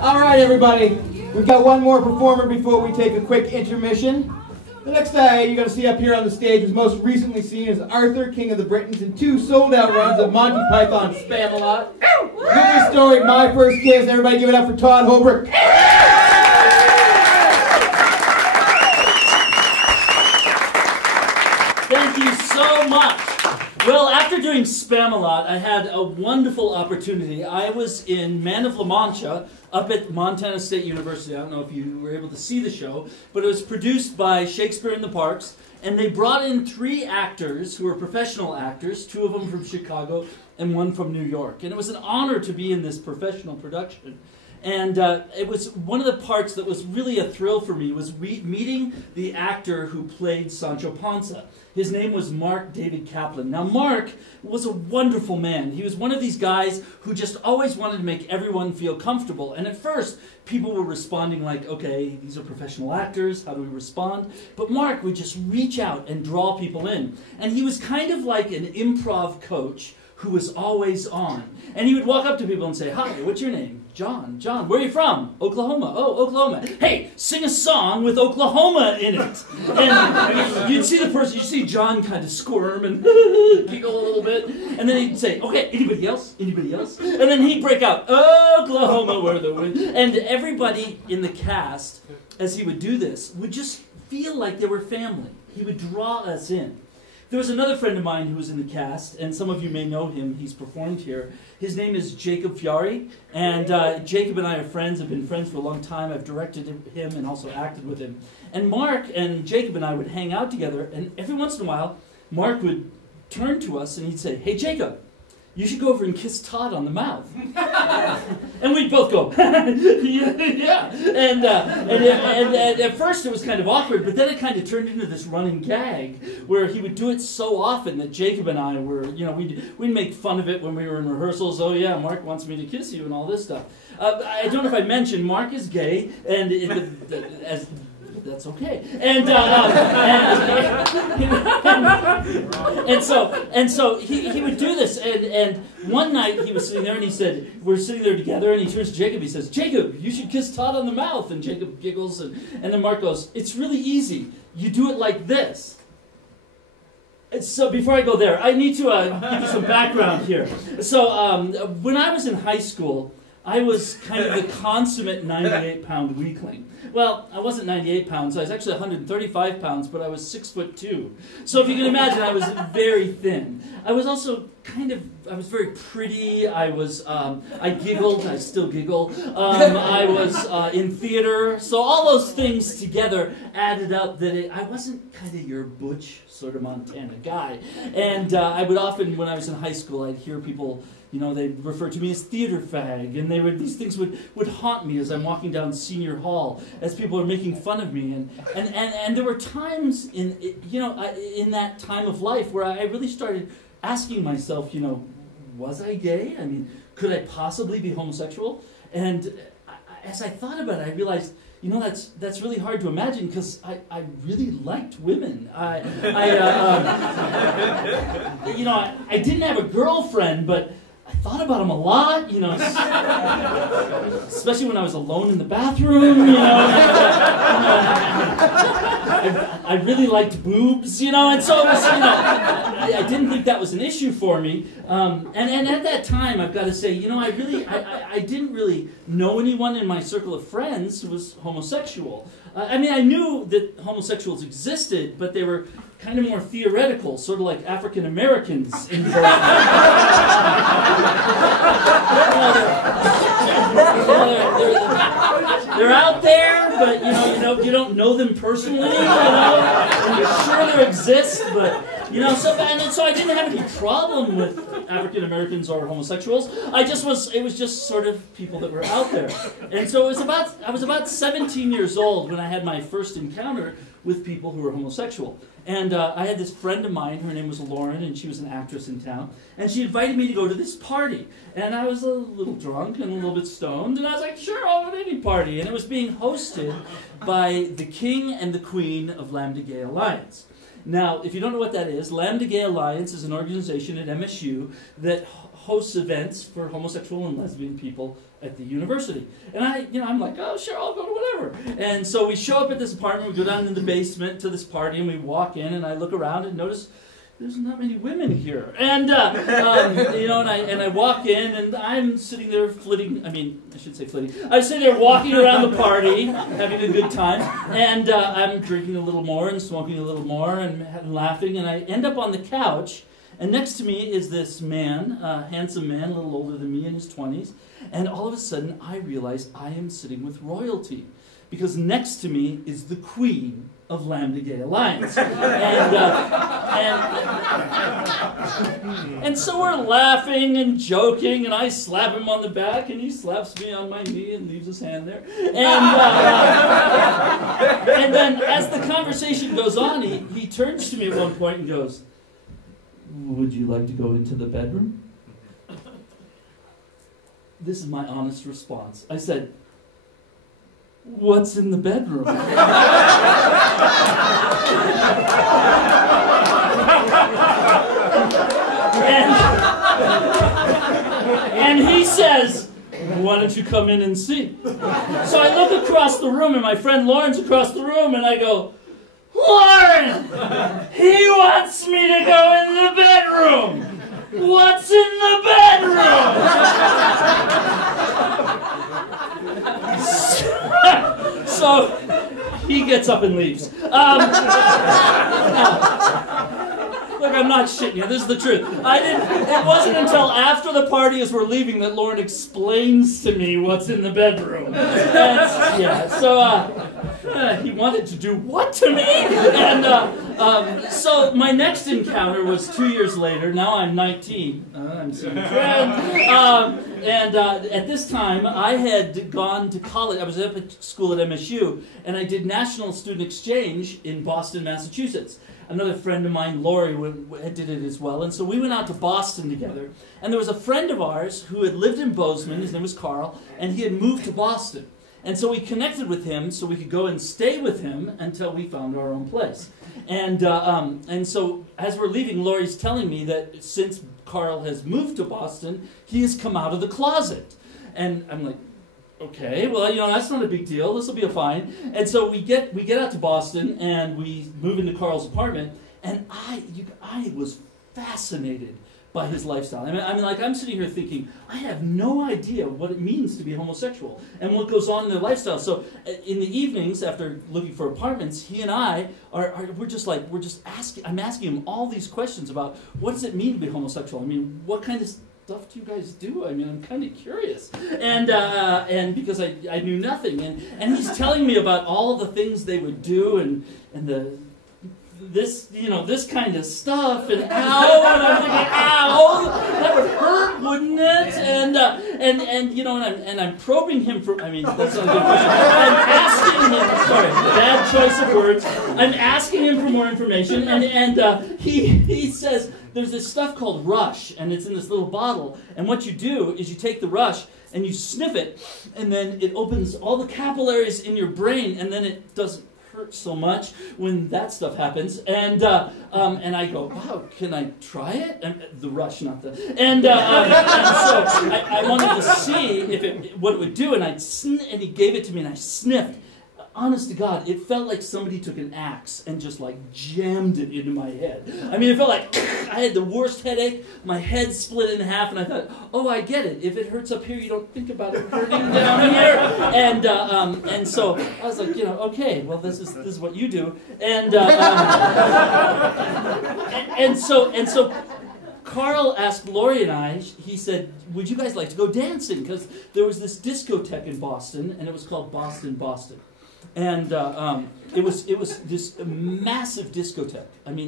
All right, everybody. We've got one more performer before we take a quick intermission. The next guy you're going to see up here on the stage was most recently seen as Arthur, King of the Britons, in 2 sold-out runs of Monty Python's Spam-A-Lot. Movie story, My First Kiss. Everybody give it up for Todd Hoberecht. Thank you so much. Well, after doing Spam-A-Lot, I had a wonderful opportunity. I was in Man of La Mancha up at Montana State University. I don't know if you were able to see the show, but it was produced by Shakespeare in the Parks, and they brought in 3 actors who were professional actors, 2 of them from Chicago and 1 from New York. And it was an honor to be in this professional production. And it was one of the parts that was really a thrill for me was meeting the actor who played Sancho Panza. His name was Mark David Kaplan. Now, Mark was a wonderful man. He was one of these guys who just always wanted to make everyone feel comfortable. And at first, people were responding like, okay, these are professional actors, how do we respond? But Mark would just reach out and draw people in. And he was kind of like an improv coach who was always on. And he would walk up to people and say, hi, what's your name? John. John, where are you from? Oklahoma. Oh, Oklahoma. Hey, sing a song with Oklahoma in it. And you'd see the person, you'd see John kind of squirm and giggle a little bit. And then he'd say, okay, anybody else? Anybody else? And then he'd break out, Oklahoma, where the wind. And everybody in the cast, as he would do this, would just feel like they were family. He would draw us in. There was another friend of mine who was in the cast, and some of you may know him. He's performed here. His name is Jacob Fiari, and Jacob and I are friends. I've been friends for a long time. I've directed him and also acted with him. And Mark and Jacob and I would hang out together, and every once in a while, Mark would turn to us and he'd say, hey, Jacob, you should go over and kiss Todd on the mouth. And we'd both go, yeah. And at first it was kind of awkward, but then it kind of turned into this running gag where he would do it so often that Jacob and I were, we'd make fun of it when we were in rehearsals. Oh yeah, Mark wants me to kiss you and all this stuff. I don't know if I mentioned, Mark is gay, and that's okay. And so he would do this, and one night he was sitting there and he said, we're sitting there together, and he turns to Jacob, he says, Jacob, you should kiss Todd on the mouth. And Jacob giggles, and then Mark goes, it's really easy. You do it like this. And so before I go there, I need to give you some background here. So when I was in high school, I was kind of the consummate 98-pound weakling. Well, I wasn't 98 pounds. I was actually 135 pounds, but I was 6'2". So if you can imagine, I was very thin. I was also I was very pretty. I giggled. I still giggle. I was in theater. So all those things together added up that I wasn't kind of your butch sort of Montana guy. And I would often, when I was in high school, I'd hear people, they'd refer to me as theater fag, and these things would haunt me as I'm walking down Senior Hall, as people are making fun of me, and there were times in that time of life where I really started asking myself, was I gay? I mean, could I possibly be homosexual? And as I thought about it, I realized, that's really hard to imagine because I really liked women. I didn't have a girlfriend, but I thought about them a lot, especially when I was alone in the bathroom, I really liked boobs, and so it was, I didn't think that was an issue for me. And at that time, I've got to say, I didn't really know anyone in my circle of friends who was homosexual. I knew that homosexuals existed, but they were kind of more theoretical, sort of like African Americans in they're out there, but you don't know them personally, and you're sure they exist, but so I didn't have any problem with African Americans or homosexuals. It was just sort of people that were out there. And so I was about 17 years old when I had my first encounter with people who were homosexual. And I had this friend of mine, her name was Lauren, and she was an actress in town, and she invited me to go to this party. And I was a little drunk and a little bit stoned, and I was like, sure, I'll go to any party. And it was being hosted by the King and the Queen of Lambda Gay Alliance. Now, if you don't know what that is, Lambda Gay Alliance is an organization at MSU that hosts events for homosexual and lesbian people at the university. And I'm like, oh, sure, I'll go to whatever. And so we show up at this apartment, we go down in the basement to this party, and we walk in, and I look around and notice there's not many women here. And, and I walk in, and I'm sitting there flitting, I should say flitting. I'm sitting there walking around the party, having a good time, and I'm drinking a little more and smoking a little more and laughing, and I end up on the couch, and next to me is this man, a handsome man, a little older than me, in his 20s, and all of a sudden I realize I am sitting with royalty, because next to me is the Queen of Lambda Gay Alliance. And so we're laughing and joking, and I slap him on the back, and he slaps me on my knee and leaves his hand there. And then as the conversation goes on, he turns to me at one point and goes, "Would you like to go into the bedroom?" This is my honest response. I said, "What's in the bedroom?" And he says, "Why don't you come in and see?" So I look across the room, and my friend Lauren's across the room, and I go, "Lauren, he wants me to go in the bedroom. What's in the bedroom?" So he gets up and leaves. Look, I'm not shitting you. This is the truth. It wasn't until after the party as we're leaving that Lauren explains to me what's in the bedroom. He wanted to do what to me? And so my next encounter was 2 years later. Now I'm 19. I'm seeing a friend. At this time, I had gone to college. I was up at school at MSU, and I did national student exchange in Boston, Massachusetts. Another friend of mine, Lori, did it as well. And so we went out to Boston together. And there was a friend of ours who had lived in Bozeman. His name was Carl. And he had moved to Boston. And so we connected with him so we could go and stay with him until we found our own place. And so as we're leaving, Lori's telling me that since Carl has moved to Boston, he has come out of the closet. And I'm like, okay, well, that's not a big deal. This will be fine. And so we get out to Boston, and we move into Carl's apartment, and I was fascinated by his lifestyle. I'm sitting here thinking, I have no idea what it means to be homosexual and what goes on in their lifestyle. So in the evenings, after looking for apartments, he and I I'm asking him all these questions about what does it mean to be homosexual? What kind of stuff do you guys do? I'm kind of curious. And because I knew nothing. And he's telling me about all the things they would do and this kind of stuff, and ow, and I'm thinking, ow, that would hurt, wouldn't it? And I'm probing him for, that's not a good question. I'm asking him, sorry, bad choice of words. I'm asking him for more information, and he says, there's this stuff called Rush, and it's in this little bottle, and what you do is you take the Rush, and you sniff it, and then it opens all the capillaries in your brain, and then it doesn't hurt so much when that stuff happens. And I go, wow, can I try it? And the Rush, not the... And so I wanted to see what it would do, and he gave it to me, and I sniffed. Honest to God, it felt like somebody took an axe and just jammed it into my head. It felt like I had the worst headache. My head split in half, and I thought, oh, I get it. If it hurts up here, you don't think about it hurting down here. And so I was like, okay, well, this is what you do. And so Carl asked Lori and I, he said, would you guys like to go dancing? Because there was this discotheque in Boston, and it was called Boston. And it was this massive discotheque.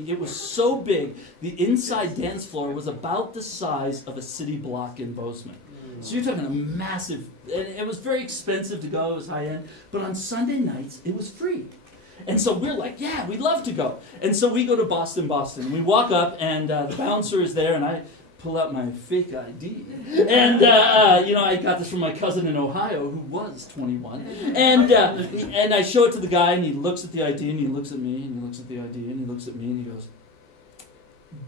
It was so big, the inside dance floor was about the size of a city block in Bozeman. So you're talking a massive, and it was very expensive to go, it was high end, but on Sunday nights, it was free. And so we're like, yeah, we'd love to go. And so we go to Boston. We walk up, and the bouncer is there, and I pull out my fake ID. And, I got this from my cousin in Ohio, who was 21. And I show it to the guy, and he looks at the ID, and he looks at me, and he looks at the ID, and he looks at me, and he goes,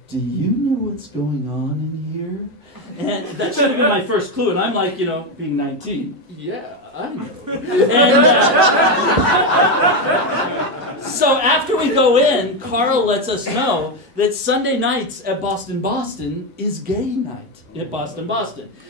do you know what's going on in here? And that should have been my first clue. And I'm like, you know, being 19, yeah, I know. And so after we go in, Carl lets us know that Sunday nights at Boston is gay night at Boston.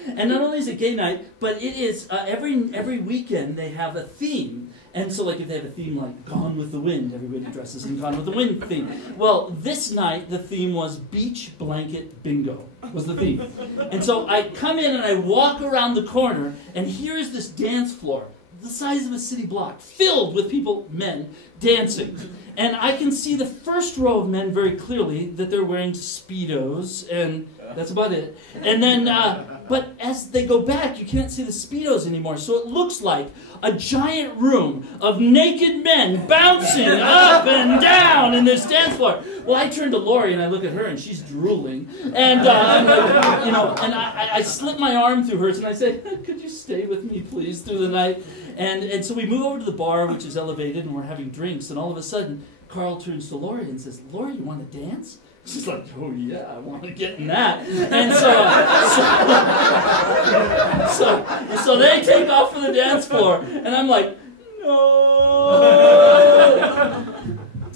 And not only is it gay night, but it is every weekend they have a theme. And so, like, if they have a theme like Gone with the Wind, everybody dresses in Gone with the Wind theme. Well, this night, the theme was Beach Blanket Bingo, was the theme. And so I come in and I walk around the corner, and here is this dance floor, the size of a city block, filled with people, men, dancing. And I can see the first row of men very clearly, that they're wearing Speedos, and that's about it. And then, but as they go back, you can't see the Speedos anymore, so it looks like a giant room of naked men bouncing up and down in this dance floor. Well, I turn to Lori and I look at her and she's drooling. And, you know, and I slip my arm through hers and I say, could you stay with me, please, through the night? And so we move over to the bar, which is elevated, and we're having drinks. And all of a sudden, Carl turns to Lori and says, Lori, you want to dance? She's like, oh yeah, I want to get in that. And so they take off for the dance floor, and I'm like, no.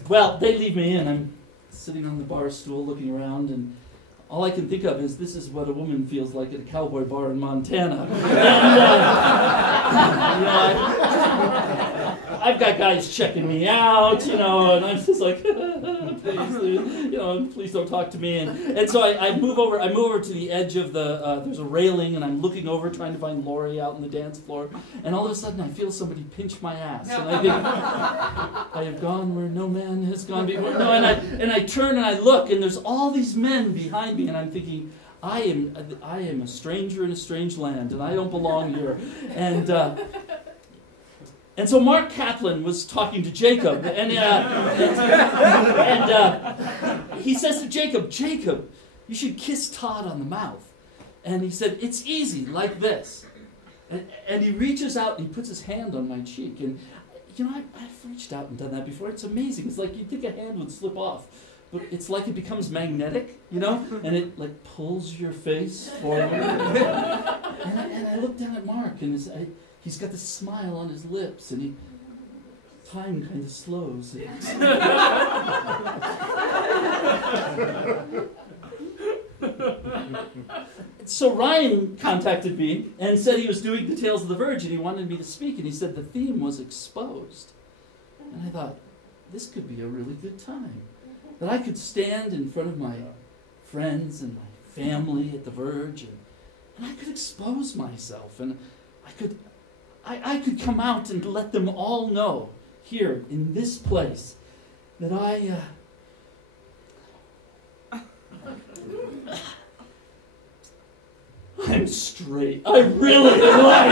Well, they leave me in. I'm sitting on the bar stool looking around, and all I can think of is this is what a woman feels like at a cowboy bar in Montana. And, you know, I've got guys checking me out, you know, and I'm just like, please don't talk to me. And so I move over to the edge of the, there's a railing, and I'm looking over trying to find Lori out on the dance floor. And all of a sudden I feel somebody pinch my ass. And I think, I have gone where no man has gone before. No, and I turn and I look, and there's all these men behind me, and I'm thinking, I am a stranger in a strange land, and I don't belong here. And so Mark Kaplan was talking to Jacob, and he says to Jacob, Jacob, you should kiss Todd on the mouth. And he said, it's easy, like this. And he reaches out and he puts his hand on my cheek. And, you know, I've reached out and done that before. It's amazing. It's like you'd think a hand would slip off. But it's like it becomes magnetic, you know? And it, like, pulls your face forward. and I look down at Mark, and he's got this smile on his lips, and time kind of slows. So Ryan contacted me and said he was doing the Tales of the Virgin. He wanted me to speak, and he said the theme was exposed. And I thought, this could be a really good time. That I could stand in front of my friends and my family at the Verge, and I could expose myself, and I could come out and let them all know here in this place that I'm straight. I really like